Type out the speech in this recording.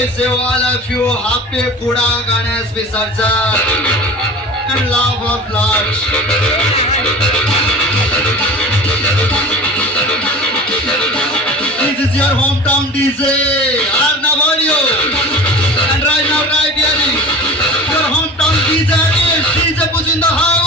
wish you all of you happy Puda Ganesh Visarjan and love of Lord. This is your hometown DJ, Arnav Audio. And right now, right here is your hometown DJ, DJ pushing the house.